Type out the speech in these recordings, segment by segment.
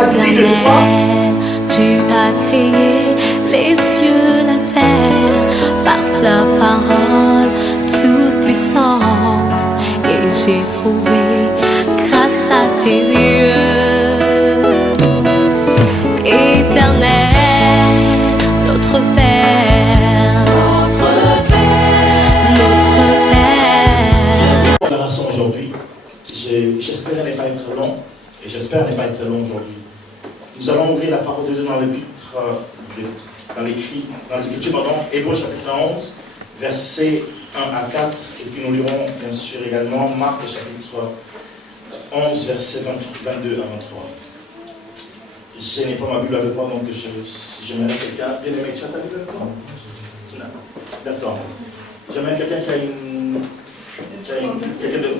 a dit de toi. Tu as créé les cieux, la terre, par ta parole toute puissante. Et j'ai trouvé grâce à tes yeux. Éternel, notre Père, notre Père, notre Père. Déclaration aujourd'hui, j'espère ne pas être long, et j'espère ne pas être long aujourd'hui. Nous allons ouvrir la parole de Dieu dans l'épître, dans les Écritures, Hébreux chapitre 11, versets 1 à 4, et puis nous lirons bien sûr également Marc chapitre 11, versets 22 à 23. Je n'ai pas ma Bible avec moi, donc j'aimerais quelqu'un. Bien aimé, tu as ta Bible avec toi? D'accord. J'aimerais quelqu'un qui a une.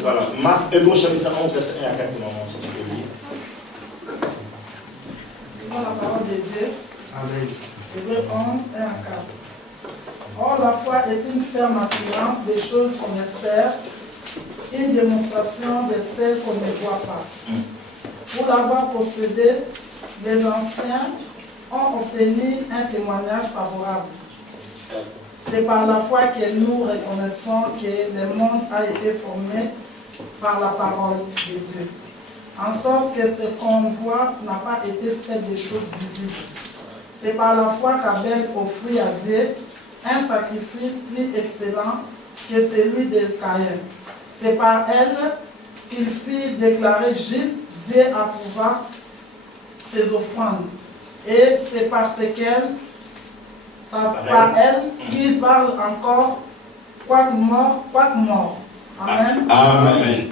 Voilà. Marc, Hébreux chapitre 11, verset 1 à 4, maman, si tu peux lire. Lisons la parole de Dieu. Amen. Hébreux 11, 1 à 4. Or, la foi est une ferme assurance des choses qu'on espère, une démonstration de celles qu'on ne voit pas. Pour l'avoir possédé, les anciens ont obtenu un témoignage favorable. C'est par la foi que nous reconnaissons que le monde a été formé par la parole de Dieu, en sorte que ce qu'on voit n'a pas été fait des choses visibles. C'est par la foi qu'Abel offrit à Dieu un sacrifice plus excellent que celui de Caïn. C'est par elle qu'il fut déclaré juste. Dieu approuva ses offrandes. Et c'est par elle qu'il parle encore, quoique mort. Amen. Amen.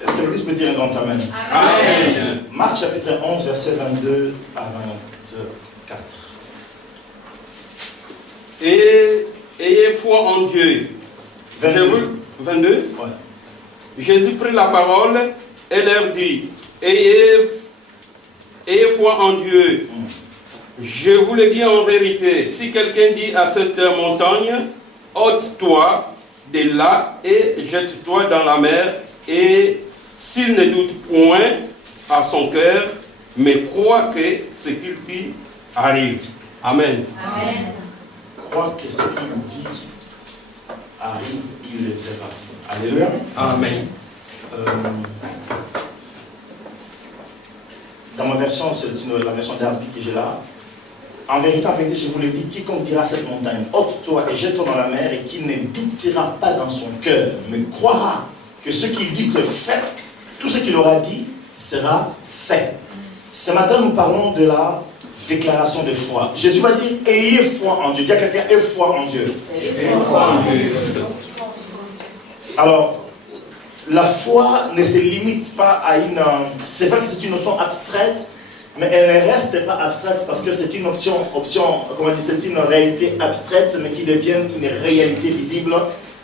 Est-ce que l'Église peut dire un grand Amen? Amen. Marc chapitre 11, verset 22 à 24. Et ayez foi en Dieu. 22. 22. Ouais. Jésus prit la parole et leur dit, ayez foi en Dieu. Je vous le dis en vérité, si quelqu'un dit à cette montagne, ôte-toi de là et jette-toi dans la mer, et s'il ne doute point à son cœur, mais croit que ce qu'il dit arrive. Amen. Amen. Crois que ce qu'il dit arrive, il le verra. Alléluia. Amen. Dans ma version, c'est la version d'Arbi que j'ai là. En vérité, je vous le dis, quiconque dira à cette montagne, ôte-toi et jette-toi dans la mer, et qui ne doutera pas dans son cœur, mais croira que ce qu'il dit se fait, tout ce qu'il aura dit sera fait. Ce matin, nous parlons de la déclaration de foi. Jésus va dire, ayez foi en Dieu. Dis à quelqu'un, aie foi en Dieu. Ayez foi en Dieu. Alors, la foi ne se limite pas à une... C'est vrai que c'est une notion abstraite, mais elle ne reste pas abstraite parce que c'est une c'est une réalité abstraite, mais qui devient une réalité visible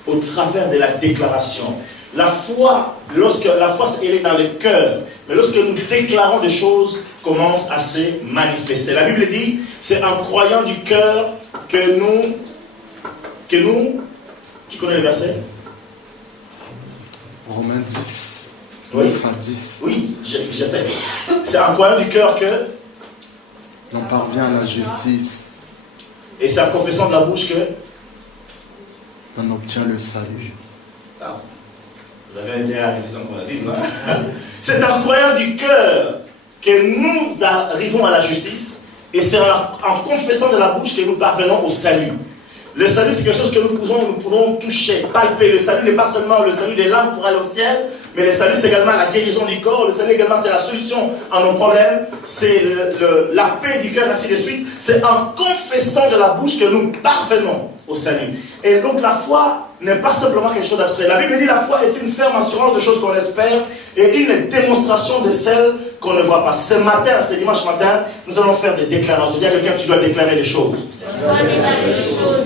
au travers de la déclaration. La foi, elle est dans le cœur, mais lorsque nous déclarons des choses, commence à se manifester. La Bible dit, c'est en croyant du cœur que nous, qui connaît le verset? Romains 10, Oui. 9 à 10. Oui, j'essaie. C'est en croyant du cœur que... L'on parvient à la justice. Et c'est en confessant de la bouche que... On obtient le salut. Ah, vous avez intérêt à réviser encore la Bible, hein? C'est en croyant du cœur que nous arrivons à la justice, et c'est en confessant de la bouche que nous parvenons au salut. Le salut, c'est quelque chose que nous pouvons toucher, palper. Le salut n'est pas seulement le salut des l'âme pour aller au ciel, mais le salut, c'est également la guérison du corps. Le salut également, c'est la solution à nos problèmes. C'est la paix du cœur, ainsi de suite. C'est en confessant de la bouche que nous parvenons au salut. Et donc, la foi n'est pas simplement quelque chose d'abstrait. La Bible dit que la foi est une ferme assurance de choses qu'on espère et une démonstration de celles qu'on ne voit pas. Ce matin, ce dimanche matin, nous allons faire des déclarations. Il y a quelqu'un, tu dois déclarer des choses.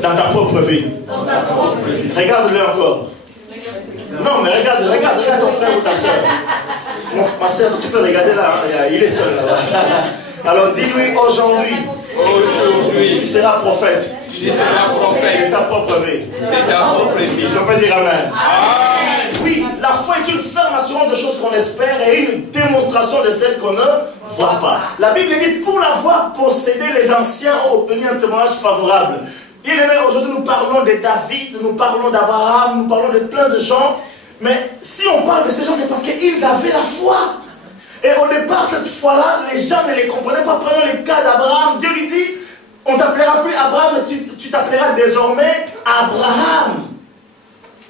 Dans ta propre vie. Regarde-le encore. Non, mais regarde ton frère ou ta soeur. Ma soeur, tu peux regarder là, il est seul là-bas. Alors dis-lui aujourd'hui, tu seras prophète. Tu seras prophète de ta propre vie. de ta propre vie. Est-ce qu'on peut dire amen? Amen. Oui, la foi est une ferme assurance de de choses qu'on espère et une démonstration de celles qu'on ne voit pas. La Bible dit, pour l'avoir possédé, les anciens ont obtenu un témoignage favorable. Bien aimé, aujourd'hui nous parlons de David, nous parlons d'Abraham, nous parlons de plein de gens. Mais si on parle de ces gens, c'est parce qu'ils avaient la foi. Et au départ, cette foi-là, les gens ne les comprenaient pas. Prenons le cas d'Abraham. Dieu lui dit, on ne t'appellera plus Abraham, mais tu t'appelleras désormais Abraham.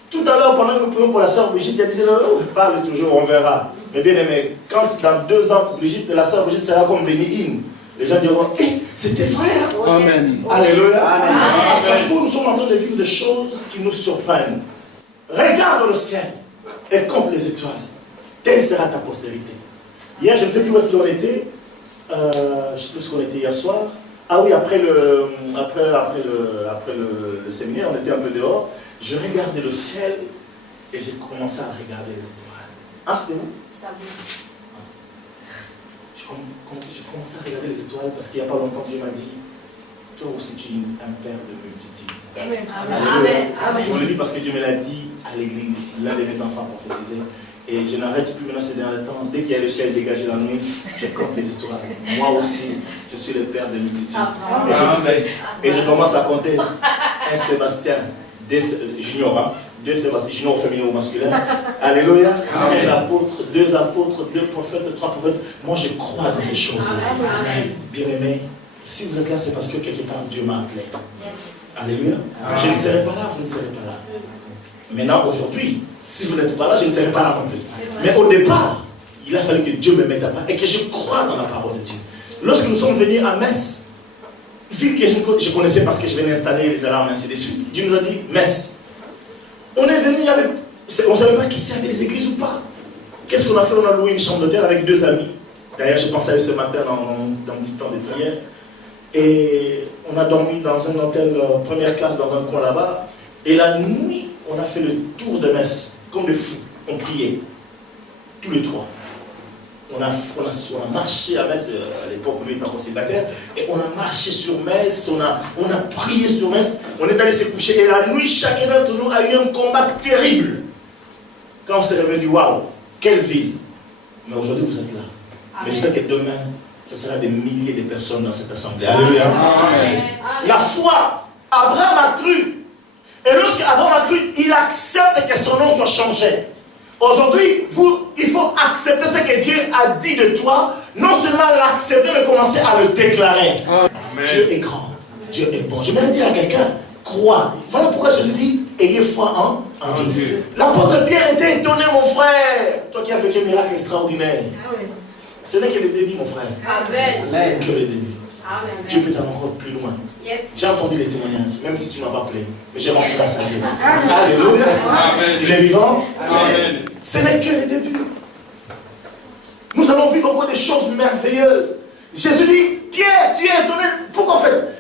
Tout à l'heure, pendant que nous prions pour la sœur Brigitte, elle disait, non, parle toujours, on verra. Mais bien aimé, quand dans 2 ans, la sœur Brigitte sera comme Bénigine, les gens diront, c'était vrai. Amen. Alléluia. Amen. Parce que nous sommes en train de vivre des choses qui nous surprennent. Regarde le ciel et compte les étoiles. Telle sera ta postérité. Hier, je ne sais plus où est-ce qu'on était. Je ne sais plus où est-ce qu'on était hier soir. Ah oui, après le séminaire, on était un peu dehors. Je regardais le ciel et j'ai commencé à regarder les étoiles. Ah, c'était où? Je commençais à regarder les étoiles parce qu'il n'y a pas longtemps, Dieu m'a dit, toi aussi tu es un père de multitude. Amen. Je vous le dis parce que Dieu me l'a dit à l'église, l'un de mes enfants prophétisait. Et je n'arrête plus maintenant ces derniers temps. Dès qu'il y a le ciel dégagé la nuit, je compte les étoiles. Moi aussi, je suis le père de multitude. Et je commence à compter un Sébastien, junior, hein? 2 Sébastien, junior au féminin ou au masculin. Alléluia. Un apôtre, 2 apôtres, 2 prophètes, 3 prophètes. Moi, je crois dans ces choses-là. Bien aimé, si vous êtes là, c'est parce que quelque part Dieu m'a appelé. Alléluia. Je ne serai pas là, vous ne serez pas là. Maintenant, aujourd'hui, si vous n'êtes pas là, je ne serai pas là non plus. Mais au départ, il a fallu que Dieu me mette à part et que je croie dans la parole de Dieu. Lorsque nous sommes venus à Metz, vu que je connaissais parce que je venais installer les alarmes ainsi de suite, Dieu nous a dit, Metz, on est venu, on ne savait pas qui servait les églises ou pas. Qu'est-ce qu'on a fait? On a loué une chambre d'hôtel avec 2 amis. D'ailleurs, j'ai pensé à eux ce matin dans un petit temps de prière. Et on a dormi dans un hôtel première classe dans un coin là-bas. Et la nuit, on a fait le tour de Metz, comme des fous. On priait, tous les 3. On a marché à Metz, à l'époque où on était encore célibataire, et on a marché sur Metz, on a prié sur Metz, on est allé se coucher. Et la nuit, chacun d'entre nous a eu un combat terrible. Quand on s'est réveillé, waouh, quelle ville. Mais aujourd'hui, vous êtes là. Amen. Mais je sais que demain, ce sera des milliers de personnes dans cette assemblée. Alléluia. Amen. La foi, Abraham a cru. Et lorsque Abraham a cru, il accepte que son nom soit changé. Aujourd'hui, il faut accepter ce que Dieu a dit de toi. Non seulement l'accepter, mais commencer à le déclarer. Amen. Dieu est grand, Dieu est bon. Je vais le dire à quelqu'un, crois. Voilà pourquoi Jésus dit, ayez foi en Dieu. L'apôtre Pierre était étonné, mon frère. Toi qui as vécu un miracle extraordinaire. Ce n'est que le début, mon frère. Amen. Ce n'est que le début. Amen. Dieu peut t'amener encore plus loin. Yes. J'ai entendu les témoignages, même si tu ne m'as pas appelé. Mais j'ai rendu grâce à Dieu. Alléluia. Amen. Il est vivant. Amen. Ce n'est que le début. Nous allons vivre encore des choses merveilleuses. Jésus dit, Pierre, tu es étonné. Pourquoi en fait,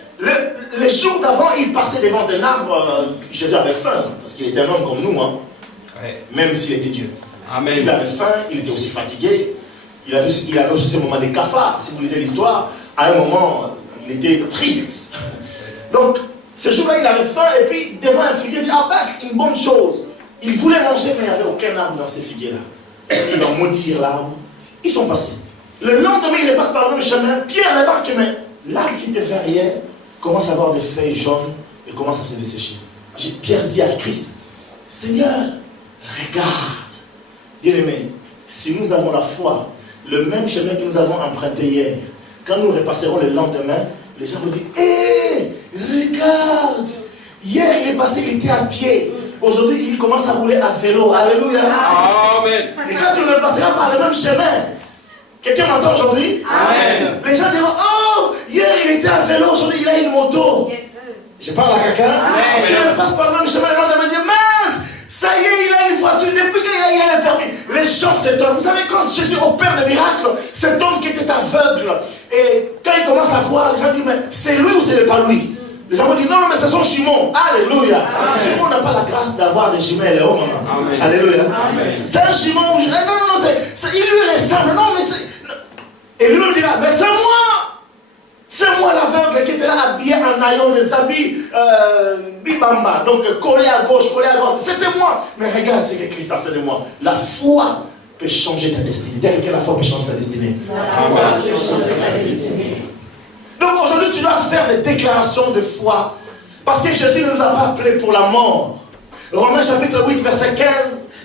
les jours d'avant, il passait devant un arbre. Jésus avait faim, parce qu'il était un homme comme nous, hein. Ouais. Même s'il était Dieu. Amen. Il avait faim, il était aussi fatigué. Il avait aussi ce moment de cafard. Si vous lisez l'histoire, à un moment, il était triste. Donc, ce jour-là, il avait faim, et puis, devant un figuier, il dit, ah ben, c'est une bonne chose. Il voulait manger, mais il n'y avait aucun arbre dans ces figuiers-là. Il va maudire l'arbre. Ils sont passés. Le lendemain, il passe par le même chemin. Pierre remarque, mais l'arbre qui était vert hier commence à avoir des feuilles jaunes et commence à se dessécher. Pierre dit à Christ, Seigneur, regarde. Bien-aimé, si nous avons la foi, le même chemin que nous avons emprunté hier, quand nous repasserons le lendemain, les gens vont dire, hé, regarde, hier il est passé, il était à pied. Aujourd'hui, il commence à rouler à vélo. Alléluia. Amen. Et quand tu repasseras par le même chemin, quelqu'un m'entend aujourd'hui? Amen. Les gens diront, oh, hier il était à vélo, aujourd'hui il a une moto. Yes. Je parle à quelqu'un. Tu repasses par le même chemin, le lendemain, je dis, mince, ça y est, il a une voiture, depuis qu'il a le permis. Les gens s'étonnent. Vous savez, quand Jésus opère des miracles, cet homme qui était aveugle, et quand il commence à voir, les gens disent, mais c'est lui ou ce n'est pas lui? Les gens vont dire, non, mais c'est son jumeau. Alléluia. Amen. Tout le monde n'a pas la grâce d'avoir des jumelles, oh maman. Amen. Alléluia. C'est un jumeau. Non, il lui ressemble. Non, mais c'est... Et lui-même dira, mais c'est moi. C'est moi l'aveugle qui était là habillé en haillons, des habits bibamba. Donc collé à gauche, collé à droite. C'était moi. Mais regarde ce que Christ a fait de moi. La foi peut changer ta destinée. Dis à quelqu'un, la foi peut changer ta destinée. Donc aujourd'hui, tu dois faire des déclarations de foi. Parce que Jésus ne nous a pas appelés pour la mort. Romains chapitre 8, verset 15,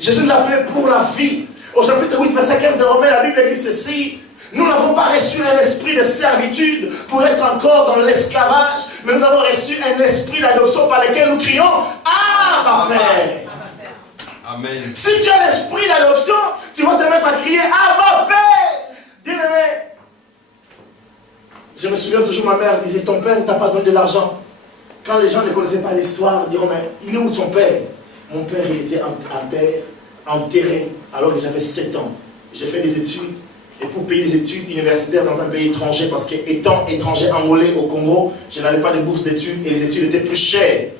Jésus nous a appelés pour la vie. Au chapitre 8, verset 15 de Romains, la Bible dit ceci: nous n'avons pas reçu un esprit de servitude pour être encore dans l'esclavage, mais nous avons reçu un esprit d'adoption par lequel nous crions Abba Père. Amen. Si tu as l'esprit d'adoption, tu vas te mettre à crier Abba Père. Bien-aimé, je me souviens toujours, ma mère disait, ton père ne t'a pas donné de l'argent. Quand les gens ne connaissaient pas l'histoire, ils diront, mais il est où son père? Mon père, il était enterré alors que j'avais 7 ans. J'ai fait des études, et pour payer des études universitaires dans un pays étranger, parce qu'étant étranger angolais au Congo, je n'avais pas de bourse d'études et les études étaient plus chères.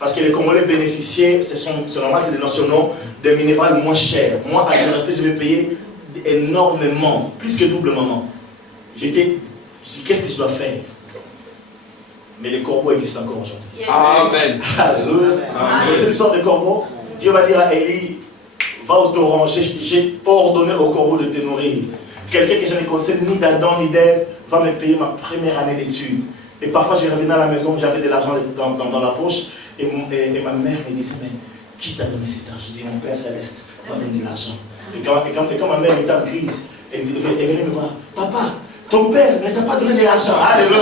Parce que les Congolais bénéficiaient, c'est normal, c'est des nationaux, des minérales moins chers. Moi, à l'université, je vais payer énormément, plus que doublement. J'ai dit, qu'est-ce que je dois faire? Mais les corbeaux existent encore aujourd'hui. Amen. Alléluia. C'est l'histoire des corbeaux. Dieu va dire à Élie, va au torrent, j'ai ordonné aux corbeaux de te nourrir. Quelqu'un que je ne connaissais ni d'Adam ni d'Ève va me payer ma première année d'études. Et parfois, je revenais à la maison, j'avais de l'argent dans la poche. Et ma mère me disait, mais qui t'a donné cet argent? Je dis, mon Père Céleste m'a donné de l'argent. Et quand ma mère était en crise, elle venait me voir, papa, ton père ne t'a pas donné de l'argent. Alléluia.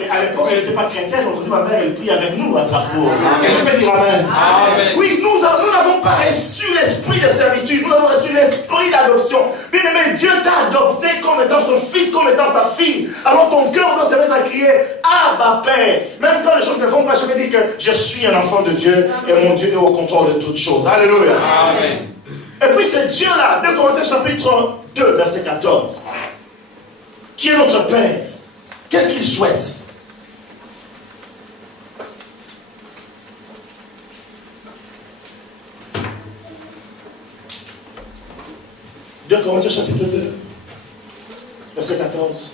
Et à l'époque, elle n'était pas chrétienne. Aujourd'hui, ma mère, elle prie avec nous à Strasbourg. Quelqu'un peut dire Amen. Amen. Oui, nous n'avons pas reçu l'esprit de servitude. Nous avons reçu l'esprit d'adoption. Bien aimé, Dieu t'a adopté comme étant son fils, comme étant sa fille. Alors ton cœur doit se mettre à crier Abba Père. Même quand les choses ne vont pas, je me dis que je suis un enfant de Dieu et mon Dieu est au contrôle de toutes choses. Alléluia. Amen. Et puis c'est Dieu là, 2 Corinthiens chapitre 2, verset 14. Qui est notre Père? Qu'est-ce qu'il souhaite? Deux Corinthiens chapitre 2, verset 14.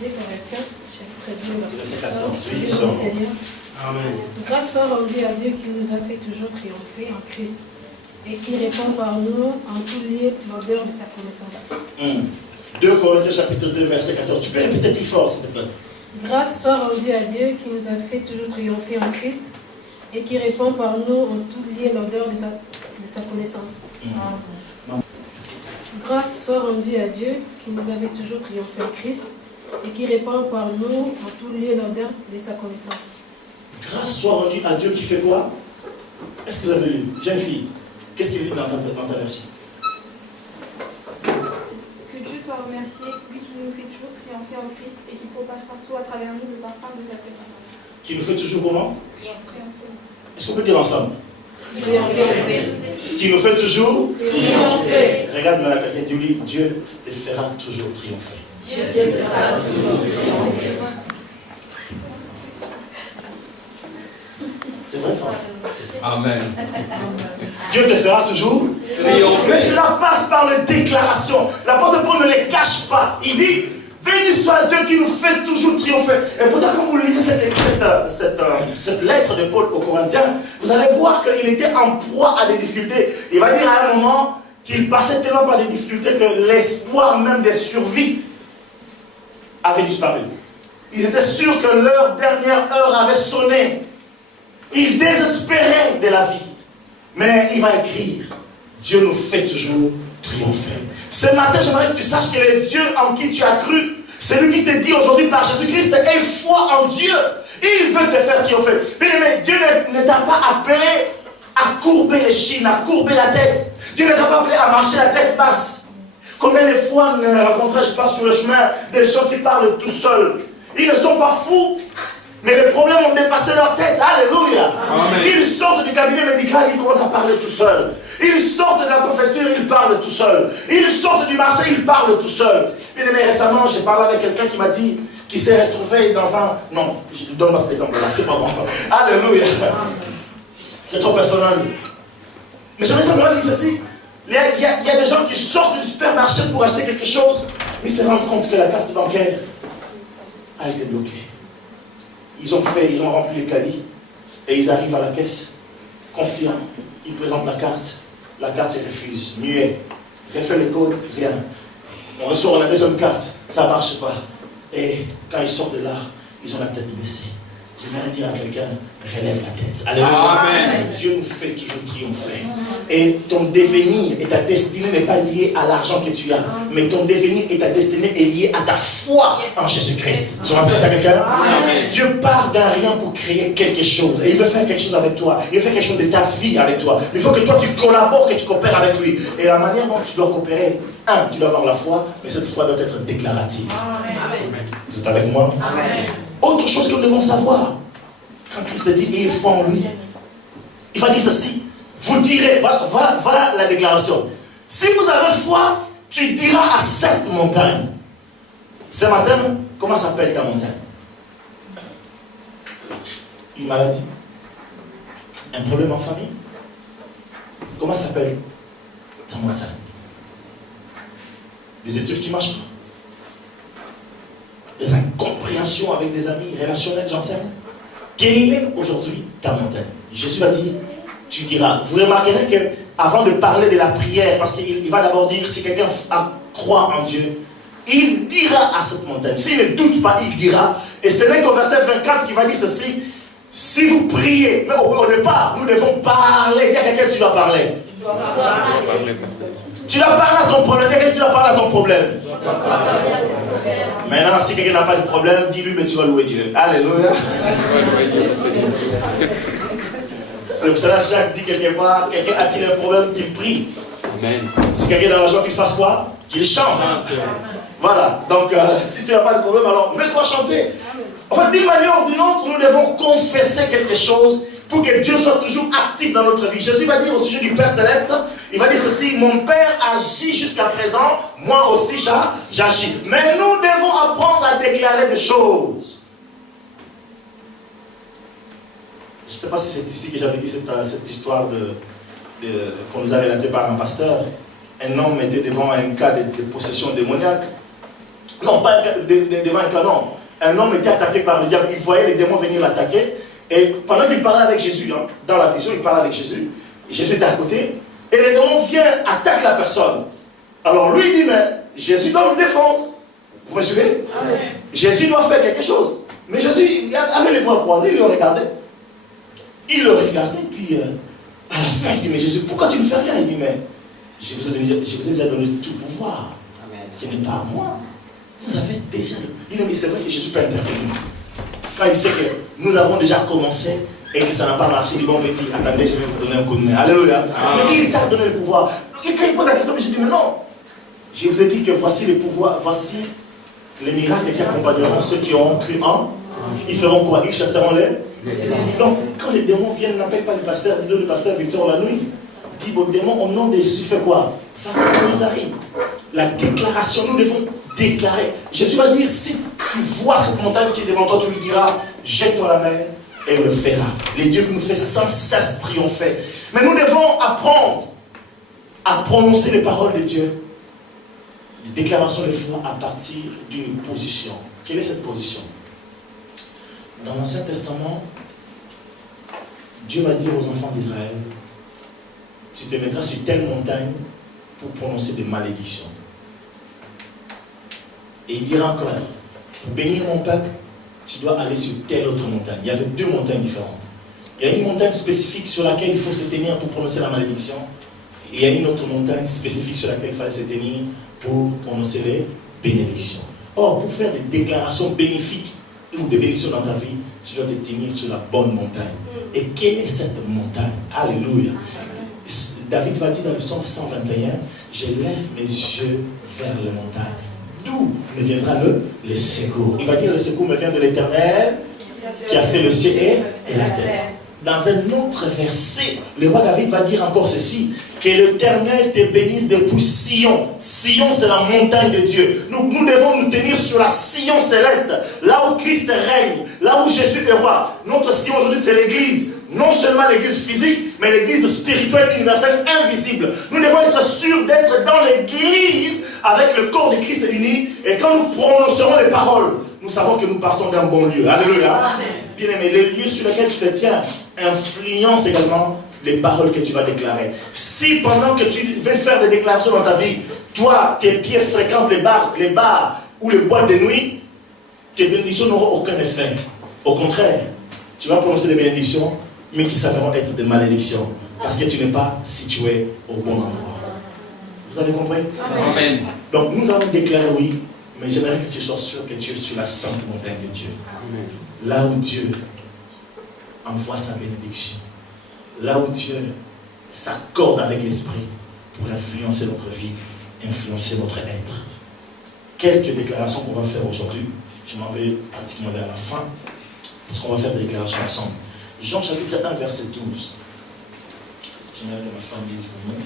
Deux Corinthiens, chapitre 2, Verset verset 14, 14. oui, Le ça. Seigneur. Amen. Grâce soit rendue à Dieu qui nous a fait toujours triompher en Christ et qui répand par nous en tout lieu l'odeur de sa connaissance. 2 Corinthiens chapitre 2, verset 14. Tu peux répéter plus fort, s'il te plaît. Grâce soit rendue à Dieu qui nous a fait toujours triompher en Christ et qui répand par nous en tout lieu l'odeur de sa connaissance. Grâce soit rendue à Dieu qui nous avait toujours triomphé en Christ et qui répand par nous en tout lieu l'odeur de sa connaissance. Grâce soit rendue à Dieu qui fait quoi? Est-ce que vous avez lu? Jeune fille, qu'est-ce qu'il dit dans ta version? Que Dieu soit remercié, lui qui nous fait toujours triompher en Christ et qui propage partout à travers nous le parfum de sa présence. Qui nous fait toujours comment? Triompher. Est-ce qu'on peut dire ensemble? Triompher. Qui nous fait toujours? Triompher. Regarde la quelqu'un, dis-lui, Dieu te fera toujours triompher. Dieu te fera toujours triompher. C'est vrai, frère? Amen. Dieu te fera toujours Triompher. Mais cela passe par les déclarations. L'apôtre Paul ne les cache pas. Il dit, béni soit Dieu qui nous fait toujours triompher. Et pourtant, quand vous lisez cette lettre de Paul aux Corinthiens, vous allez voir qu'il était en proie à des difficultés. Il va dire à un moment qu'il passait tellement par des difficultés que l'espoir même des survies avait disparu. Ils étaient sûrs que leur dernière heure avait sonné. Ils désespéraient de la vie. Mais il va écrire, Dieu nous fait toujours triompher. Ce matin, j'aimerais que tu saches que le Dieu en qui tu as cru, c'est lui qui te dit aujourd'hui par Jésus-Christ, aie foi en Dieu. Il veut te faire triompher. Mais Dieu ne t'a pas appelé à courber les chines, à courber la tête. Dieu ne t'a pas appelé à marcher la tête basse. Combien de fois ne rencontrais-je pas sur le chemin des gens qui parlent tout seuls? Ils ne sont pas fous. Mais les problèmes ont dépassé leur tête. Alléluia. Amen. Ils sortent du cabinet médical, ils commencent à parler tout seuls. Ils sortent de la préfecture, ils parlent tout seuls. Ils sortent du marché, ils parlent tout seuls. Bien aimé, récemment, j'ai parlé avec quelqu'un qui m'a dit qu'il s'est retrouvé dans un... Non, je ne donne pas cet exemple-là, c'est pas bon. Alléluia. C'est trop personnel. Mais j'aimerais simplement dire ceci. Il y a des gens qui sortent du supermarché pour acheter quelque chose, mais ils se rendent compte que la carte bancaire a été bloquée. Ils ont rempli les caddies, Et ils arrivent à la caisse, confiants. Ils présentent la carte se refuse, muet. Refait le code, rien. On ressort la deuxième carte, ça ne marche pas. Et quand ils sortent de là, ils ont la tête baissée. J'aimerais dire à quelqu'un, relève la tête. Alléluia. Dieu nous fait toujours triompher. Et ton devenir et ta destinée n'est pas liée à l'argent que tu as, mais ton devenir et ta destinée est liée à ta foi en Jésus-Christ. Je rappelle ça à quelqu'un. Dieu part d'un rien pour créer quelque chose. Et il veut faire quelque chose avec toi. Il veut faire quelque chose de ta vie avec toi. Il faut que toi tu collabores, que tu coopères avec lui. Et la manière dont tu dois coopérer, tu dois avoir la foi, mais cette foi doit être déclarative. Vous êtes avec moi? Autre chose que nous devons savoir, quand Christ dit ayez foi en lui, il va dire ceci, vous direz, voilà la déclaration. Si vous avez foi, tu diras à cette montagne. Ce matin, comment s'appelle ta montagne? Une maladie? Un problème en famille? Comment s'appelle ta montagne? Des études qui ne marchent pas? Des incompréhensions avec des amis, relationnels, j'en sais rien. Quelle est aujourd'hui ta montagne? Jésus va dire, tu diras. Vous remarquerez qu'avant de parler de la prière, parce qu'il va d'abord dire, si quelqu'un croit en Dieu, il dira à cette montagne. S'il ne doute pas, il dira. Et c'est là qu'au verset 24 qui va dire ceci, si vous priez, mais au départ, nous devons parler. Il y a quelqu'un qui doit parler. Tu dois parler à ton problème. Tu dois parler à ton problème. Maintenant, si quelqu'un n'a pas de problème, dis-lui, mais tu vas louer Dieu. Alléluia. C'est pour cela que Jacques dit quelque part, quelqu'un a-t-il un problème, qu'il prie. Amen. Si quelqu'un est dans la joie, qu'il fasse quoi? Qu'il chante. Voilà. Donc, si tu n'as pas de problème, alors mets-toi chanter. En fait, d'une manière ou d'une autre, nous devons confesser quelque chose pour que Dieu soit toujours actif dans notre vie. Jésus va dire au sujet du Père Céleste, il va dire ceci, mon Père agit jusqu'à présent, moi aussi j'agis. Mais nous devons apprendre à déclarer des choses. Je ne sais pas si c'est ici que j'avais dit cette histoire qu'on nous a relatée par un pasteur. Un homme était devant un cas de possession démoniaque. Non, pas devant un cas, non. Un homme était attaqué par le diable. Il voyait les démons venir l'attaquer. Et pendant qu'il parlait avec Jésus, dans la vision, il parlait avec Jésus. Jésus était à côté. Et les démons viennent, attaquent la personne. Alors lui dit, mais Jésus doit me défendre. Vous me suivez? Amen. Jésus doit faire quelque chose. Mais Jésus avait les bras croisés, il le regardait. Il le regardait, puis à la fin, il dit, mais Jésus, pourquoi tu ne fais rien? Il dit, mais je vous ai déjà donné tout pouvoir. Amen. Ce n'est pas à moi. Vous avez déjà... Il dit, mais c'est vrai que Jésus peut intervenir. Quand il sait que nous avons déjà commencé et que ça n'a pas marché, il dit, bon petit, attendez, je vais vous donner un coup de main. Alléluia. Mais il t'a donné le pouvoir. Et quand il pose la question, je dis, mais non. Je vous ai dit que voici les pouvoirs, voici les miracles qui accompagneront ceux qui auront cru en. Ils feront quoi? Ils chasseront les. Donc, quand les démons viennent, n'appelle pas le pasteur, dis-le le pasteur Victor la nuit. Dis aux démons, au nom de Jésus, fais quoi? Va nous arrête. La déclaration, nous devons déclarer. Jésus va dire, si tu vois cette montagne qui est devant toi, tu lui diras, jette-toi la main et elle le fera. Les dieux qui nous fait sans cesse triompher. Mais nous devons apprendre à prononcer les paroles de Dieu. Des déclarations de foi à partir d'une position. Quelle est cette position? Dans l'Ancien Testament, Dieu va dire aux enfants d'Israël, tu te mettras sur telle montagne pour prononcer des malédictions. Et il dira encore, pour bénir mon peuple, tu dois aller sur telle autre montagne. Il y avait deux montagnes différentes. Il y a une montagne spécifique sur laquelle il faut se tenir pour prononcer la malédiction. Et il y a une autre montagne spécifique sur laquelle il fallait se tenir pour prononcer les bénédictions. Or, pour faire des déclarations bénéfiques ou des bénédictions dans ta vie, tu dois te tenir sur la bonne montagne. Et quelle est cette montagne? Alléluia. David va dire dans le psaume 121, je lève mes yeux vers les montagnes. D'où me viendra le secours? Il va dire, le secours me vient de l'Éternel qui a fait le ciel et la terre. Dans un autre verset, le roi David va dire encore ceci, que l'Éternel te bénisse depuis Sion. Sion, c'est la montagne de Dieu. Nous devons nous tenir sur la Sion céleste, là où Christ règne, là où Jésus est roi. Notre Sion aujourd'hui, c'est l'Église. Non seulement l'Église physique, mais l'Église spirituelle, universelle, invisible. Nous devons être sûrs d'être dans l'Église avec le corps de Christ uni. Et quand nous prononcerons les paroles, nous savons que nous partons d'un bon lieu. Alléluia. Bien aimé, les lieux sur lesquels tu te tiens influence également les paroles que tu vas déclarer. Si pendant que tu veux faire des déclarations dans ta vie, toi, tes pieds fréquentent les bars ou les boîtes de nuit, tes bénédictions n'auront aucun effet. Au contraire, tu vas prononcer des bénédictions, mais qui s'avèrent être des malédictions, parce que tu n'es pas situé au bon endroit. Vous avez compris? Amen. Donc nous allons déclarer oui, mais j'aimerais que tu sois sûr que tu es sur la sainte montagne de Dieu. Amen. Là où Dieu envoie sa bénédiction. Là où Dieu s'accorde avec l'Esprit pour influencer notre vie, influencer notre être. Quelques déclarations qu'on va faire aujourd'hui. Je m'en vais pratiquement vers la fin, parce qu'on va faire des déclarations ensemble. Jean chapitre 1, verset 12. J'aimerais que ma femme lise pour nous.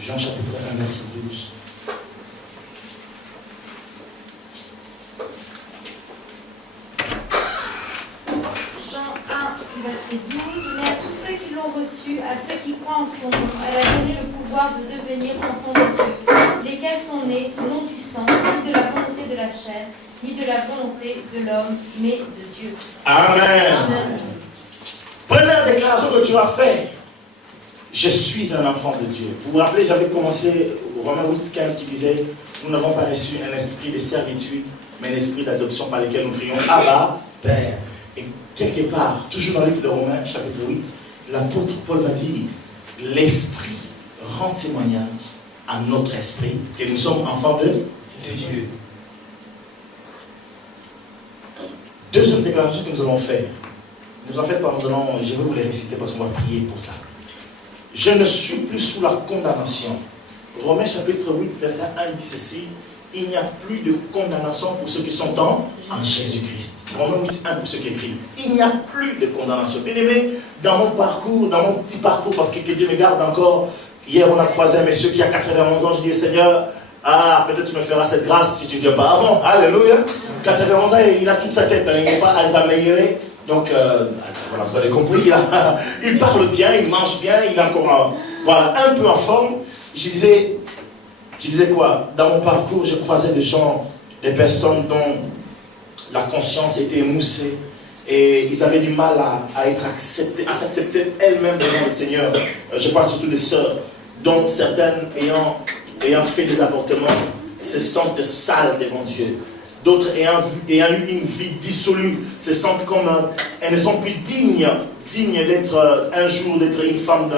Jean chapitre 1, verset 12. Jean 1, verset 12. Mais à tous ceux qui l'ont reçu, à ceux qui croient en son nom, elle a donné le pouvoir de devenir enfants de Dieu, lesquels sont nés non du sang, ni de la volonté de la chair, ni de la volonté de l'homme, mais de Dieu. Amen. Amen. Première déclaration que tu vas faire. Je suis un enfant de Dieu. Vous vous rappelez, j'avais commencé Romains 8, 15 qui disait, nous n'avons pas reçu un esprit de servitude, mais un esprit d'adoption par lequel nous crions Abba, Père. Et quelque part, toujours dans le livre de Romains, chapitre 8, l'apôtre Paul va dire, l'esprit rend témoignage à notre esprit que nous sommes enfants de Dieu. Deuxième déclaration que nous allons faire. Nous en faites pas, je vais vous les réciter parce qu'on va prier pour ça. Je ne suis plus sous la condamnation. Romains chapitre 8, verset 1 dit ceci. Il n'y a plus de condamnation pour ceux qui sont en Jésus-Christ. Romains 8, 1 pour ceux qui écrivent. Il n'y a plus de condamnation. Bien aimé, dans mon parcours, dans mon petit parcours, parce que Dieu me garde encore. Hier, on a croisé un monsieur qui a 91 ans. Je dis, Seigneur, peut-être tu me feras cette grâce si tu ne viens pas avant. Alléluia. 91 ans, il a toute sa tête. Il n'est pas Alzheimer. Donc, voilà, vous avez compris, là. Il parle bien, il mange bien, il est encore un peu en forme. Je disais quoi? Dans mon parcours, je croisais des gens, des personnes dont la conscience était émoussée et ils avaient du mal à être acceptés, à s'accepter elles-mêmes devant le Seigneur. Je parle surtout des sœurs, dont certaines ayant fait des avortements se sentent sales devant Dieu. D'autres ayant eu une vie dissolue se sentent comme elles ne sont plus dignes d'être un jour d'être une femme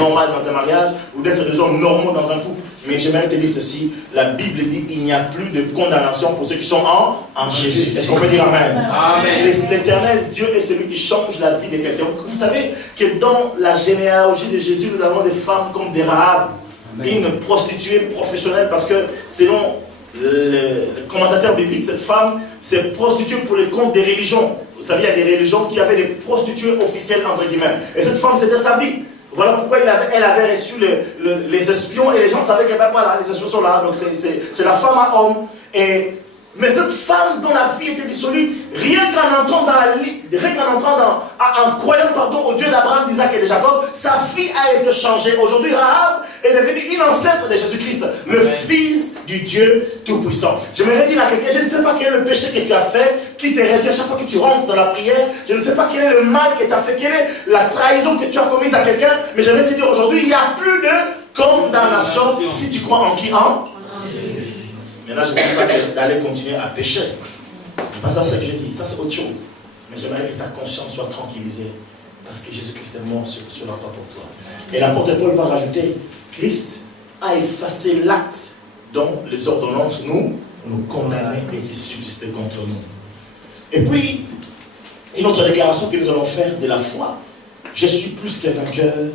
normale dans un mariage ou d'être des hommes normaux dans un couple. Mais j'aimerais te dire ceci, la Bible dit il n'y a plus de condamnation pour ceux qui sont en Jésus. Est-ce qu'on peut dire Amen? Amen. L'Éternel Dieu est celui qui change la vie de quelqu'un. Vous savez que dans la généalogie de Jésus, nous avons des femmes comme des Rahab, une prostituée professionnelle, parce que selon le commentateur biblique, cette femme s'est prostituée pour le compte des religions. Vous savez, il y a des religions qui avaient des prostituées officielles, entre guillemets. Et cette femme, c'était sa vie. Voilà pourquoi elle avait reçu les espions et les gens savaient que ben voilà, les espions sont là. Donc c'est la femme à homme. Mais cette femme dont la vie était dissolue, rien qu'en entrant en croyant au Dieu d'Abraham, d'Isaac et de Jacob, sa vie a été changée. Aujourd'hui, Rahab est devenue une ancêtre de Jésus-Christ, le Fils du Dieu Tout-Puissant. J'aimerais dire à quelqu'un, je ne sais pas quel est le péché que tu as fait, qui te revient chaque fois que tu rentres dans la prière, je ne sais pas quel est le mal que tu as fait, quelle est la trahison que tu as commise à quelqu'un, mais j'aimerais te dire aujourd'hui, il n'y a plus de condamnation si tu crois en qui? Maintenant, je ne dis pas d'aller continuer à pécher. Ce n'est pas ça que je dis, ça c'est autre chose. Mais j'aimerais que ta conscience soit tranquillisée, parce que Jésus-Christ est mort sur la croix pour toi. Et l'apôtre Paul va rajouter, Christ a effacé l'acte dont les ordonnances nous condamnaient et qui subsistaient contre nous. Et puis, une autre déclaration que nous allons faire de la foi. Je suis plus que vainqueur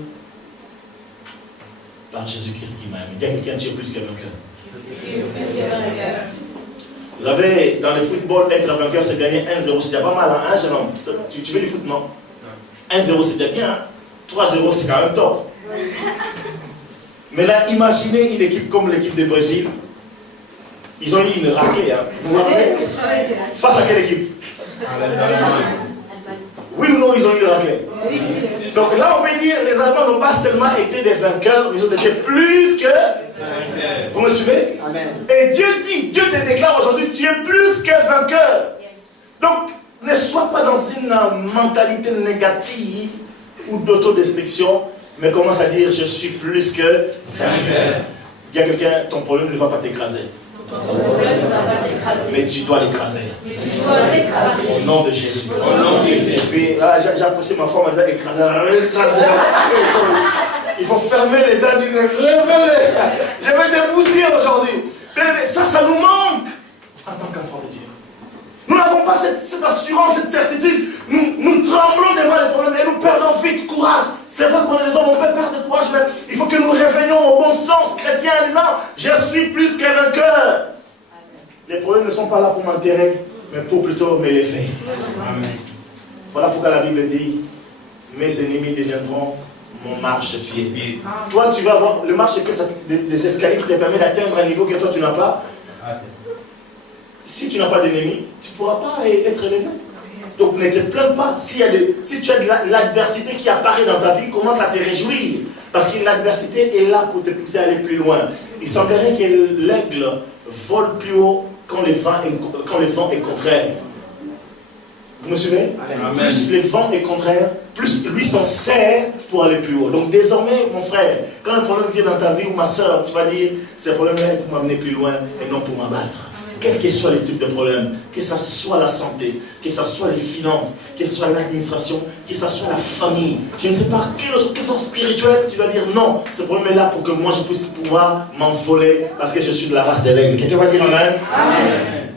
par Jésus-Christ qui m'a aimé. Dis à quelqu'un, tu es plus que vainqueur. Vous avez, dans le football, être vainqueur, c'est gagner 1-0. C'est déjà pas mal, hein, jeune homme? Tu veux du foot, non? 1-0, c'est déjà bien. Hein? 3-0, c'est quand même top. Mais là, imaginez une équipe comme l'équipe du Brésil. Ils ont eu une raclée. Hein. Vous vous rappelez? Face à quelle équipe? Oui ou non, ils ont eu une raclée? Donc là, on peut dire, les Allemands n'ont pas seulement été des vainqueurs, mais ils ont été plus que... Vous me suivez? Amen. Et Dieu te déclare aujourd'hui, tu es plus que vainqueur. Donc, Ne sois pas dans une mentalité négative ou d'autodestruction, mais commence à dire je suis plus que vainqueur. Dis à quelqu'un, ton problème ne va pas t'écraser. Mais tu dois l'écraser. Au nom de Jésus. Et puis, j'ai apprécié ma femme, elle disait écraser. Il faut fermer les dents du révéler. Je vais déboussir aujourd'hui. Mais ça nous manque en tant qu'enfant de Dieu. Nous n'avons pas cette assurance, cette certitude. Nous tremblons devant les problèmes et nous perdons vite courage. C'est vrai qu'on est des hommes, on peut perdre courage, mais il faut que nous revenions au bon sens chrétien en disant je suis plus qu'un vainqueur. Les problèmes ne sont pas là pour m'enterrer, mais pour plutôt m'élever. Voilà pourquoi la Bible dit mes ennemis deviendront mon marchepied. Toi, tu vas avoir le marchepied, des escaliers qui te permettent d'atteindre un niveau que toi tu n'as pas. Si tu n'as pas d'ennemis, tu ne pourras pas être élevé. Donc ne te plains pas. Si tu as de l'adversité qui apparaît dans ta vie, commence à te réjouir. Parce que l'adversité est là pour te pousser à aller plus loin. Il semblerait que l'aigle vole plus haut quand le vent est contraire. Vous me suivez? Amen. Plus le vent est contraire, plus lui s'en sert pour aller plus haut. Donc désormais, mon frère, quand un problème vient dans ta vie ou ma soeur, tu vas dire, ce problème-là est pour m'amener plus loin et non pour m'abattre. Quel que soit le type de problème, que ce soit la santé, que ce soit les finances, que ce soit l'administration, que ce soit la famille, je ne sais pas quelle autre question spirituelle, tu vas dire non, ce problème est là pour que moi je puisse pouvoir m'envoler parce que je suis de la race de l'aigle. Quelqu'un va dire amen? Amen.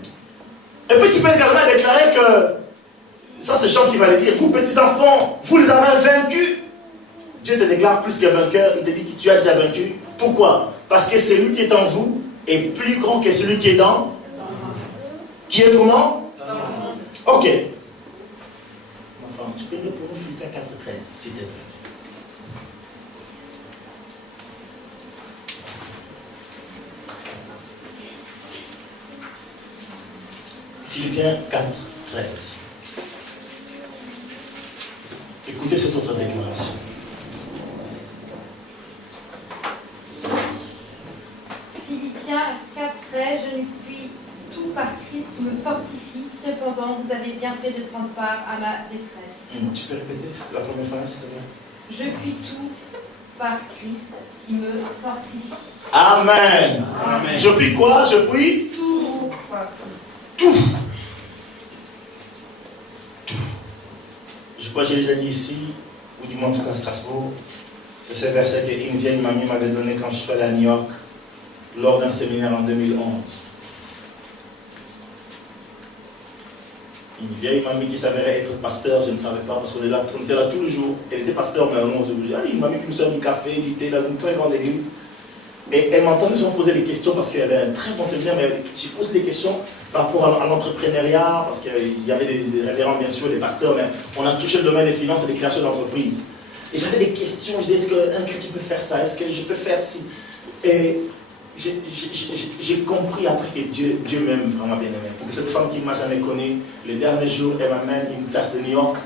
Et puis tu peux également déclarer que, ça c'est Jean qui va le dire, vous petits enfants, vous les avez vaincus. Dieu te déclare plus que vainqueur, il te dit que tu as déjà vaincu. Pourquoi? Parce que celui qui est en vous est plus grand que celui qui est dans. Qui est comment? Ok. Enfin, tu peux lire pour nous Philippiens 4:13, s'il te plaît. Philippiens 4:13. Écoutez cette autre déclaration. Philippiens 4:13, je ne puis tout par Christ qui me fortifie, cependant vous avez bien fait de prendre part à ma détresse. Tu peux répéter la première phrase, s'il te plaît? Je puis tout par Christ qui me fortifie. Amen. Amen. Je puis quoi? Je puis tout par Christ. Tout. Tout. Je crois que j'ai déjà dit ici, ou du moins en tout cas à Strasbourg, c'est ce verset qu'une vieille mamie m'avait donné quand je suis allé à New York, lors d'un séminaire en 2011. Une vieille mamie qui s'avérait être pasteur, je ne savais pas, parce qu'on était là tous les jours. Elle était pasteur, mais on s'est dit, une mamie qui nous sert du café, du thé, dans une très grande église. Et elle m'entendait souvent poser des questions, parce qu'il y avait un très bon séminaire, mais j'ai posé des questions par rapport à l'entrepreneuriat, parce qu'il y avait des révérends, bien sûr, des pasteurs, mais on a touché le domaine des finances et des créations d'entreprises. Et j'avais des questions, je disais, est-ce qu'un chrétien peut faire ça? Est-ce que je peux faire ci? Et j'ai compris après que Dieu m'aime vraiment bien aimé. Pour que cette femme qui ne m'a jamais connu, le dernier jour, elle m'amène une tasse de New York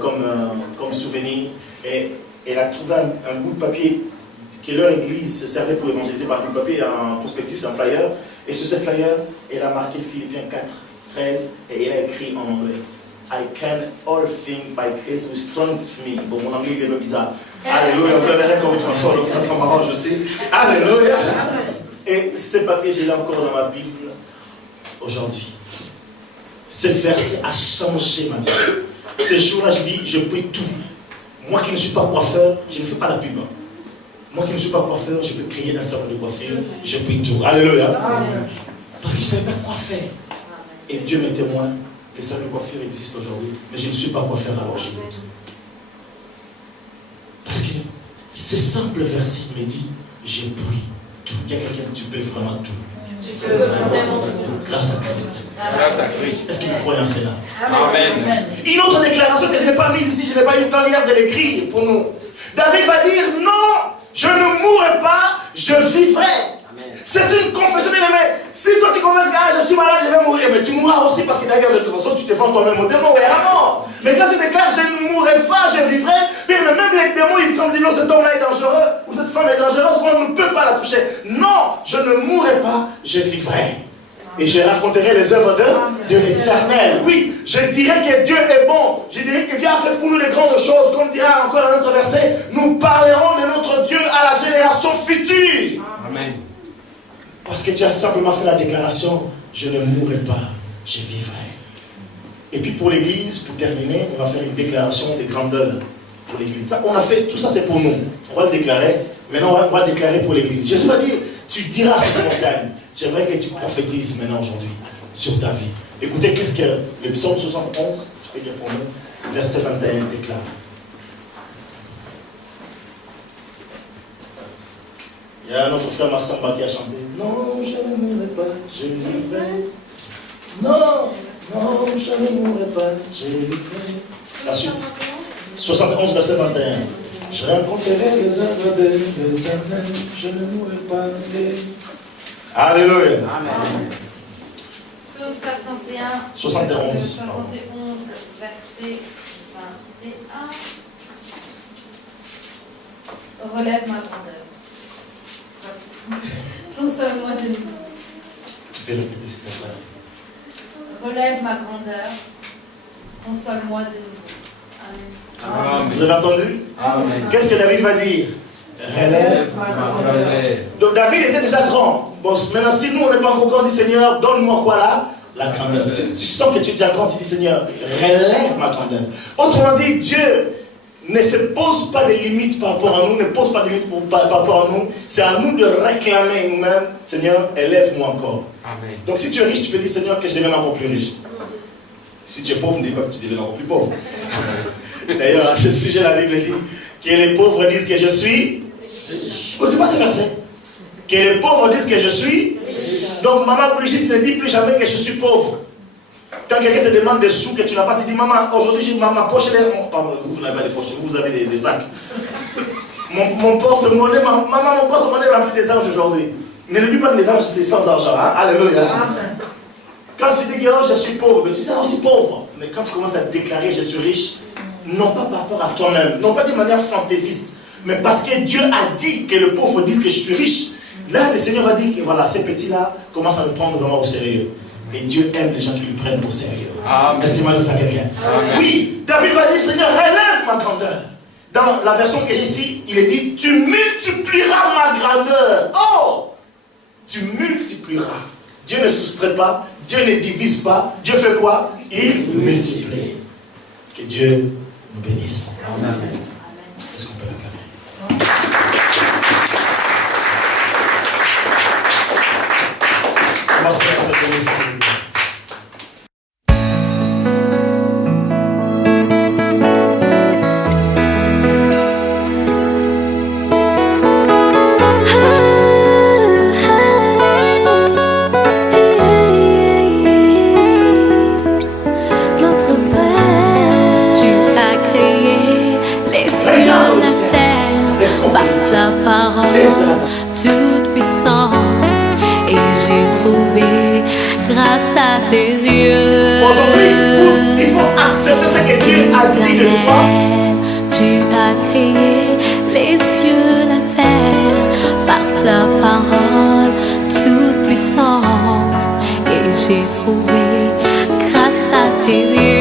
comme souvenir. Et elle a trouvé un bout de papier que leur église se servait pour évangéliser par bout de papier, un prospectus, un flyer. Et sur ce flyer, elle a marqué Philippiens 4:13 et elle a écrit en anglais. I can all things by grace who strengthens me. Bon, mon anglais est un peu bizarre. Alléluia, vous verrez comme tu en sors, donc ça sera marrant, je sais. Alléluia. Et ce papier, je l'ai encore dans ma Bible aujourd'hui. Ce verset a changé ma vie. Ce jour-là, je dis, je peux tout. Moi qui ne suis pas coiffeur, je ne fais pas la pub. Moi qui ne suis pas coiffeur, je peux créer un salon de coiffure, je peux tout. Alléluia. Parce que je ne savais pas quoi faire. Et Dieu m'est témoin. Les salons de coiffure existent aujourd'hui, mais je ne suis pas coiffeur à l'origine. Parce que ce simple verset me dit, je puis tout. Il y a quelqu'un, tu peux vraiment tout. Tu peux vraiment tout. Grâce à Christ. Grâce à Christ. Est-ce que vous croyez en cela? Amen. Une autre déclaration que je n'ai pas mise ici, je n'ai pas eu le temps hier de l'écrire pour nous. David va dire, non, je ne mourrai pas, je vivrai. C'est une confession, mais si toi tu confesses que je suis malade, je vais mourir, mais tu mourras aussi parce que d'ailleurs de toute façon tu te vends toi-même au démon, ouais, à mort. Mais quand tu déclares je ne mourrai pas, je vivrai, mais même les démons ils tremblent, non, cet homme-là est dangereux, ou cette femme est dangereuse, on ne peut pas la toucher. Non, je ne mourrai pas, je vivrai. Et je raconterai les œuvres de l'Éternel. Oui, je dirai que Dieu est bon. Je dirai que Dieu a fait pour nous de grandes choses. Comme dira encore dans notre verset, nous parlerons de notre Dieu à la génération future. Amen. Parce que tu as simplement fait la déclaration, je ne mourrai pas, je vivrai. Et puis pour l'église, pour terminer, on va faire une déclaration de grandeur pour l'église. On a fait, tout ça c'est pour nous. On va le déclarer. Maintenant on va le déclarer pour l'église. Jésus va dire, tu diras à cette montagne, j'aimerais que tu prophétises maintenant aujourd'hui sur ta vie. Écoutez, qu'est-ce que le psaume 71, tu peux dire pour nous, verset 21 déclare. Il y a notre frère Massamba qui a chanté. Non, je ne mourrai pas, je vivrai. Non, non, je ne mourrai pas, je vivrai. La suite. 71, verset 21. Je rencontrerai les œuvres de l'Éternel, je ne mourrai pas. Alléluia. Amen. Psaume 61. 71. 71, verset 21. Relève ma grandeur. Console-moi de nouveau. Tu peux répéter s'il te plaît. Relève ma grandeur. Console-moi de nouveau. Amen. Amen. Vous avez entendu? Amen. Qu'est-ce que David va dire? Relève. Amen. Donc David était déjà grand. Bon, maintenant, si nous on n'est pas encore grand, on dit Seigneur, donne-moi quoi là? La grandeur. Si tu sens que tu es déjà grand, tu dis Seigneur, relève ma grandeur. Autrement dit, Dieu ne se pose pas de limites par rapport à nous, ne pose pas de limites par rapport à nous. C'est à nous de réclamer nous-mêmes, Seigneur, élève-moi encore. Amen. Donc si tu es riche, tu peux dire Seigneur, que je devienne encore plus riche. Si tu es pauvre, ne dis pas que tu deviens encore plus pauvre. D'ailleurs, à ce sujet, la Bible dit que les pauvres disent que je suis. Vous ne connaissez pas ce verset? Que les pauvres disent que je suis. Donc, maman Brigitte ne dit plus jamais que je suis pauvre. Quand quelqu'un te demande des sous que tu n'as pas, tu dis maman, aujourd'hui, ma poche est. Vous n'avez pas des poches, vous avez des sacs. Mon porte-monnaie, maman, mon porte-monnaie est rempli des anges aujourd'hui. Ne dis pas que les anges, c'est sans argent. Hein? Alléluia. Quand tu dis que oh, je suis pauvre, mais tu seras aussi pauvre. Mais quand tu commences à déclarer je suis riche, non pas par rapport à toi-même, non pas de manière fantaisiste, mais parce que Dieu a dit que le pauvre dise que je suis riche. Là, le Seigneur va dire que voilà, ces petits-là commencent à me prendre vraiment au sérieux. Et Dieu aime les gens qui lui prennent au sérieux. Amen. Est-ce que tu m'as dit ça à quelqu'un? Oui, David va dire Seigneur, relève ma grandeur. Dans la version que j'ai ici, il est dit tu multiplieras ma grandeur. Oh, tu multiplieras. Dieu ne soustrait pas, Dieu ne divise pas. Dieu fait quoi? Il multiplie. Que Dieu nous bénisse. Amen. Est-ce qu'on peut l'acclamer? On va se mettre à la ici. Notre Père, tu as créé les cieux, la terre, par ta parole toute puissante. Et j'ai trouvé grâce à tes yeux. Aujourd'hui, il faut accepter ce que Dieu a dit de toi. Tu as créé les cieux, la terre, par ta parole toute puissante. Et j'ai trouvé grâce à tes yeux.